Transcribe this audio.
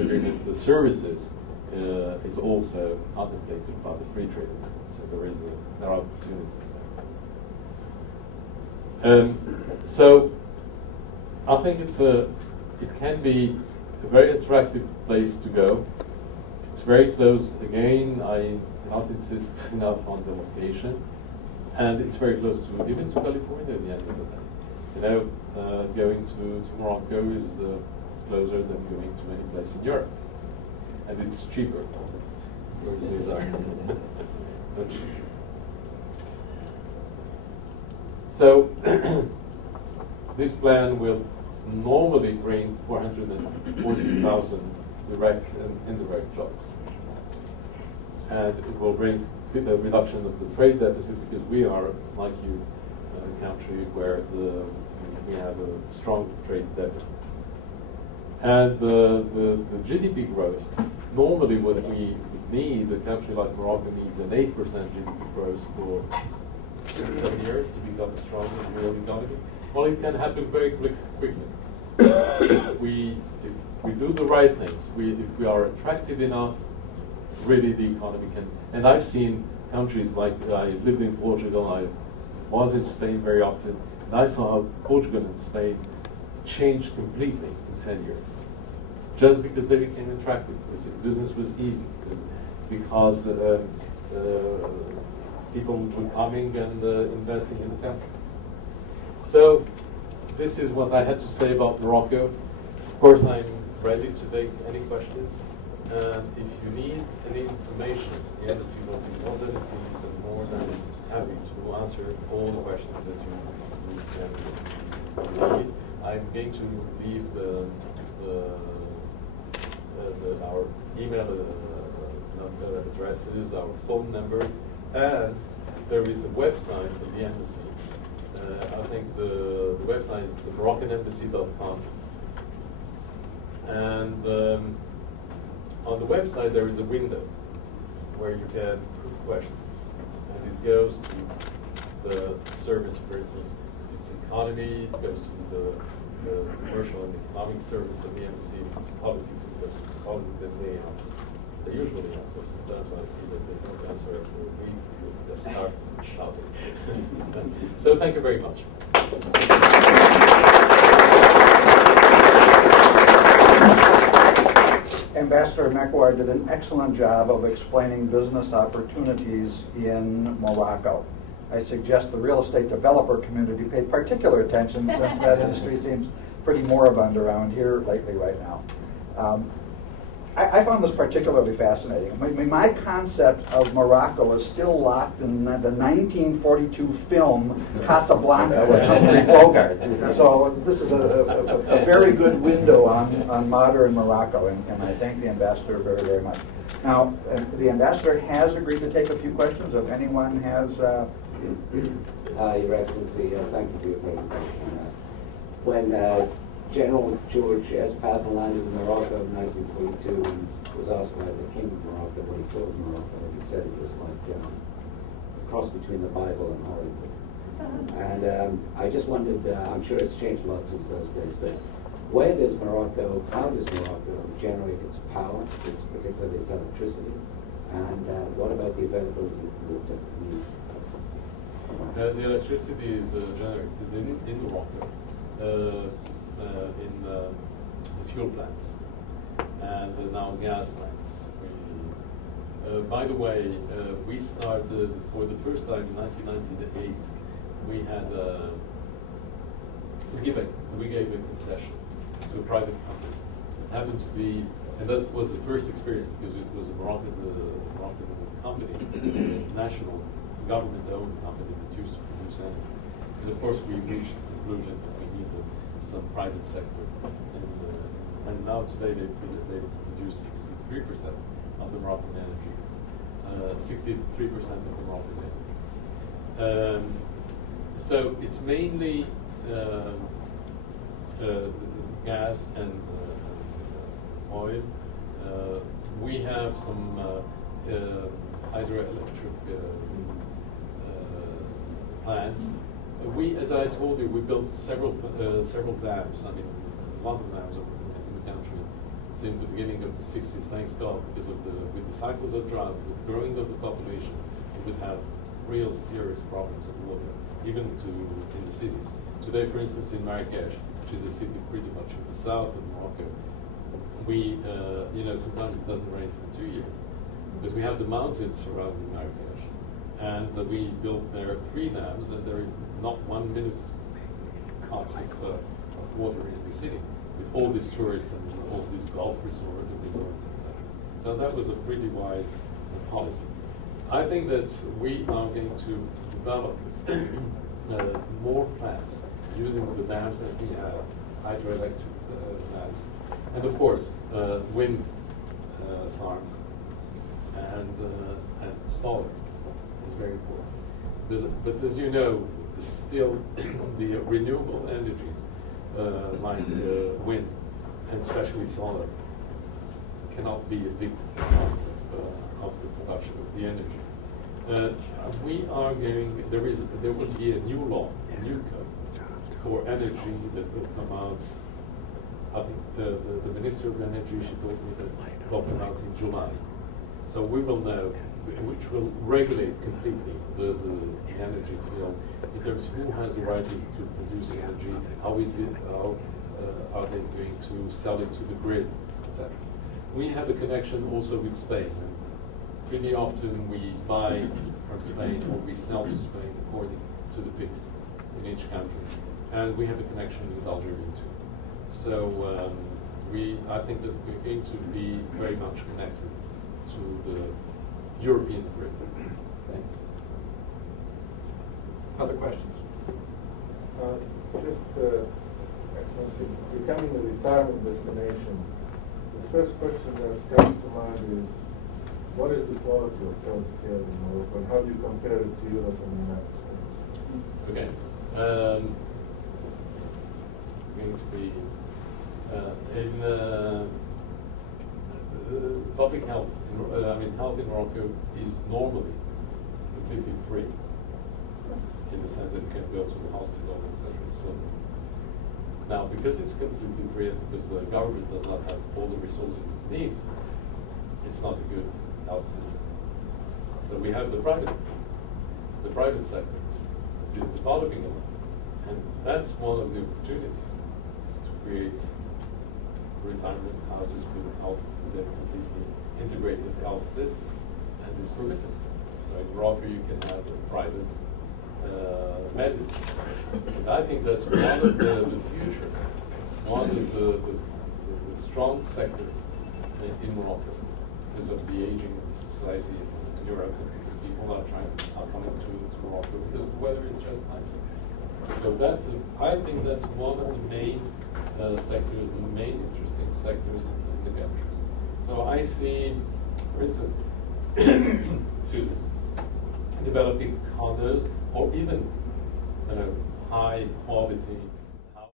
trade agreement, the services is also contemplated by the free trade agreement. So there are opportunities there. So I think it can be a very attractive place to go. It's very close. Again, I cannot insist enough on the location, and it's very close to even to California at the end of the day. You know, going to Morocco is closer than going to any place in Europe, and it's cheaper. Those days are. So this plan will normally bring 440,000 direct and indirect jobs, and it will bring a reduction of the trade deficit, because we are, like you, a country where we have a strong trade deficit. And the GDP growth, normally what we need, a country like Morocco needs an 8% GDP growth for 6-7 years to become a strong and real economy. Well, it can happen very quickly. If we do the right things, if we are attractive enough, really the economy can. And I've seen countries like, I lived in Portugal, I was in Spain very often, and I saw how Portugal and Spain changed completely in 10 years. Just because they became attractive, because business was easy, because people were coming and investing in the country. So this is what I had to say about Morocco. Of course, I'm ready to take any questions. And if you need any information, the embassy will be more than pleased and more than happy to answer all the questions that you can need. I'm going to leave our email addresses, our phone numbers, and there is a website of the embassy. I think the website is the MoroccanEmbassy.com. And on the website there is a window where you can put questions, and it goes to the service, for instance, it's economy, it goes to the commercial and economic service of the embassy, if it's politics, it goes to politics, then they answer. They usually answer. Sometimes I see that they don't answer after a week, they start shouting. So thank you very much. Ambassador Mekouar did an excellent job of explaining business opportunities in Morocco. I suggest the real estate developer community pay particular attention, since that industry seems pretty moribund around here lately right now. I found this particularly fascinating. My concept of Morocco is still locked in the 1942 film Casablanca with Humphrey Bogart. So this is a very good window on modern Morocco, and I thank the ambassador very, very much. Now, the ambassador has agreed to take a few questions. If anyone has... Your Excellency, thank you for your presentation. When General George S. Patton landed in Morocco in 1942 and was asked by the King of Morocco when he filled Morocco, he said it was like a cross between the Bible and Hollywood. And I just wondered, I'm sure it's changed a lot since those days, but how does Morocco generate its power, particularly its electricity, and what about the availability of water? The electricity is generated in Morocco. In the fuel plants and now gas plants. By the way, we started for the first time in 1998. We had we gave a concession to a private company. It happened to be, and that was the first experience because it was a Moroccan company, national government-owned company that used to produce energy. And of course, we reached the conclusion that we needed some private sector, and now today they produce 63% of the Moroccan energy, 63% of the Moroccan energy. So it's mainly gas and oil. We have some hydroelectric plants. As I told you, we built several dams. I mean, a lot of dams in the country. since the beginning of the 60s, thanks God, because of with the cycles of drought, with the growing of the population, we would have real serious problems of water, even in the cities. Today, for instance, in Marrakesh, which is a city pretty much in the south of Morocco, we, sometimes it doesn't rain for 2 years, because we have the mountains surrounding Marrakesh, and we built there 3 dams, and there is not 1 minute cut of water in the city, with all these tourists and all these golf resorts, etc. So that was a pretty wise policy. I think that we are going to develop more plants using the dams that we have, hydroelectric dams, and of course wind farms and solar is very important. But as you know, still the renewable energies like wind and especially solar cannot be a big part of the production of the energy. We are there will be a new law, a new code for energy that will come out. I think the Minister of Energy, she told me that will come out in July. So we will know, which will regulate completely the energy field in terms of who has the right to produce energy, how are they going to sell it to the grid, etc. We have a connection also with Spain. And pretty often we buy from Spain or we sell to Spain according to the PIX in each country. And we have a connection with Algeria too. So I think that we're going to be very much connected to the European grid. Thank you. Other questions? Excellency, becoming a retirement destination, the first question that comes to mind is, what is the quality of healthcare in Morocco, and how do you compare it to Europe and the United States? Okay. Going to be in public health. Health in Morocco is normally completely free, in the sense that you can go to the hospitals, etc. So now, because it's completely free, and because the government does not have all the resources it needs, it's not a good health system. So we have the private sector, which is developing a lot, and that's one of the opportunities, is to create retirement houses with a completely integrated health system, and it's permitted. So in Morocco, you can have a private medicine. And I think that's one of the futures, one of the strong sectors in Morocco, because of the aging of the society in Europe, and because people are coming to Morocco because the weather is just nicer. So I think that's one of the main sectors, the main interesting sectors in the country. So I see, for instance, excuse me, developing condos or even high quality